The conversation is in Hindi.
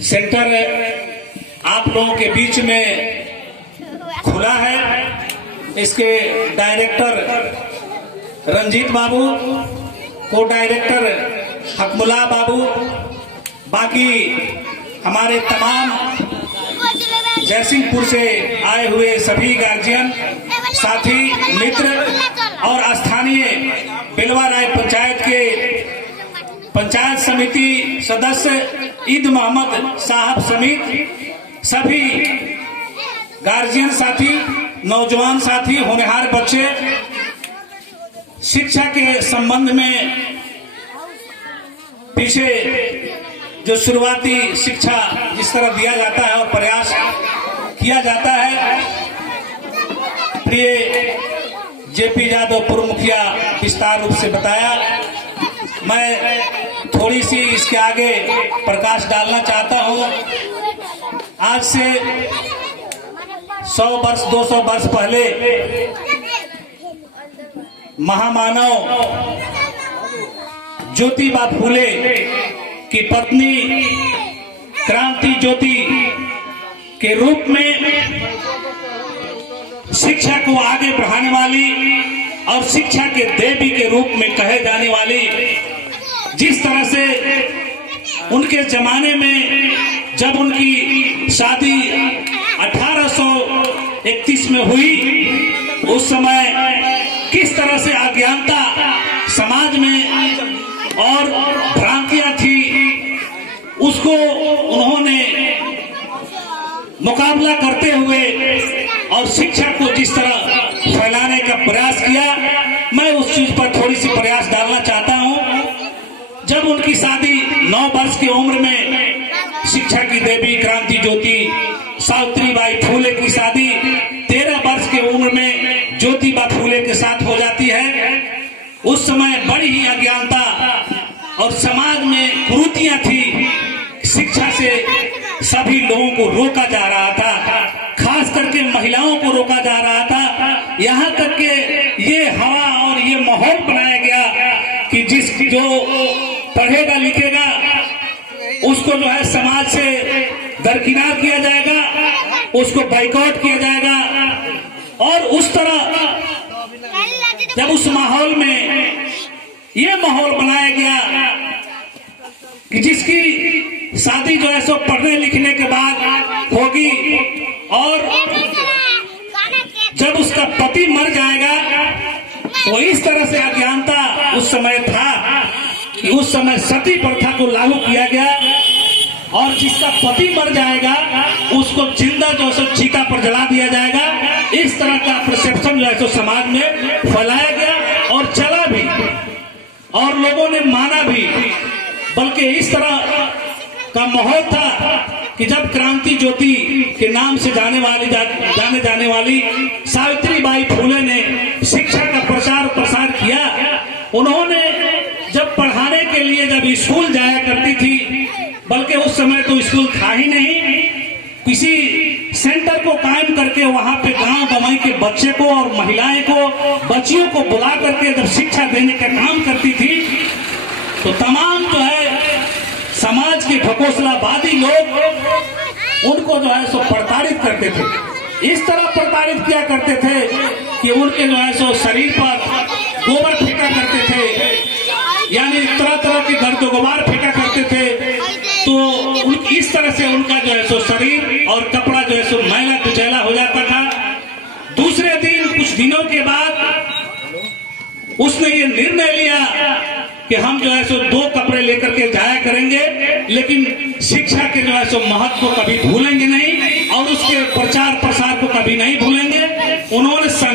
सेंटर आप लोगों के बीच में खुला है। इसके डायरेक्टर रंजीत बाबू, को डायरेक्टर हकमुल्ला बाबू, बाकी हमारे तमाम जयसिंहपुर से आए हुए सभी गार्जियन, साथी, मित्र और स्थानीय बिलवा राय पंचायत के पंचायत समिति सदस्य ईद मोहम्मद साहब समेत सभी गार्जियन साथी, नौजवान साथी, होनहार बच्चे, शिक्षा के संबंध में पीछे जो शुरुआती शिक्षा जिस तरह दिया जाता है और प्रयास किया जाता है, प्रिय जेपी यादव पूर्व मुखिया विस्तार रूप से बताया। मैं थोड़ी सी इसके आगे प्रकाश डालना चाहता हूं। आज से 100 वर्ष 200 वर्ष पहले महामानव ज्योतिबा फूले की पत्नी क्रांति ज्योति के रूप में शिक्षा को आगे बढ़ाने वाली और शिक्षा के देवी के रूप में कहे जाने वाली, जिस तरह से उनके जमाने में जब उनकी शादी 1831 में हुई, उस समय किस तरह से अज्ञानता समाज में और भ्रांतियां थी, उसको उन्होंने मुकाबला करते हुए और शिक्षा को जिस तरह फैलाने का प्रयास किया, मैं उस चीज पर थोड़ी सी प्रयास डालना चाहता हूं। जब उनकी शादी 9 वर्ष की उम्र में शिक्षा की देवी क्रांति ज्योति सावित्रीबाई फूले की शादी 13 वर्ष की उम्र में ज्योतिबा फूले के साथ हो जाती है। उस समय बड़ी ही अज्ञानता और समाज में कुरीतियां थी। शिक्षा से सभी लोगों को रोका जा रहा था, खास करके महिलाओं को रोका जा रहा था। यहाँ तक के ये हवा और ये माहौल बनाया गया कि जो पढ़ेगा लिखेगा उसको जो है समाज से दरकिनार किया जाएगा, उसको बाइकआउट किया जाएगा। और उस तरह जब उस माहौल में ये माहौल बनाया गया कि जिसकी शादी जो है सो पढ़ने लिखने के बाद होगी और जब उसका पति मर जाएगा, तो इस तरह से अज्ञानता उस समय था कि उस समय सती प्रथा को लागू किया गया और जिसका पति मर जाएगा उसको जिंदा जो है सो चिता पर जला दिया जाएगा। इस तरह का परसेप्शन जो है सो समाज में फैलाया गया और चला भी और लोगों ने माना भी। बल्कि इस तरह का माहौल था कि जब क्रांति ज्योति के नाम से जाने जाने वाली सावित्रीबाई फूले ने शिक्षा का प्रचार प्रसार किया, उन्होंने जब पढ़ाने के लिए जब स्कूल जाया करती थी, बल्कि उस समय तो स्कूल था ही नहीं, किसी सेंटर को कायम करके वहां पे गांव गंवाई के बच्चे को और महिलाएं को, बच्चियों को बुला करके जब शिक्षा देने का काम करती थी, तो तमाम जो है समाज के ढकोसलावादी लोग उनको जो है सो प्रताड़ित करते थे। इस तरह प्रताड़ित किया करते थे कि उनके जो है सो शरीर पर गोबर फेंका करते थे, यानी तरह तरह के घर गुबार फेंका करते थे। तो इस तरह से उनका जो है सो शरीर और कपड़ा जो है सो मैला कुचैला हो जाता था। दूसरे दिन कुछ दिनों के बाद उसने ये निर्णय लिया कि हम जो है सो 2 कपड़े लेकर के जाया करेंगे, लेकिन शिक्षा के जो है सो महत्व को कभी भूलेंगे नहीं और उसके प्रचार प्रसार को कभी नहीं भूलेंगे।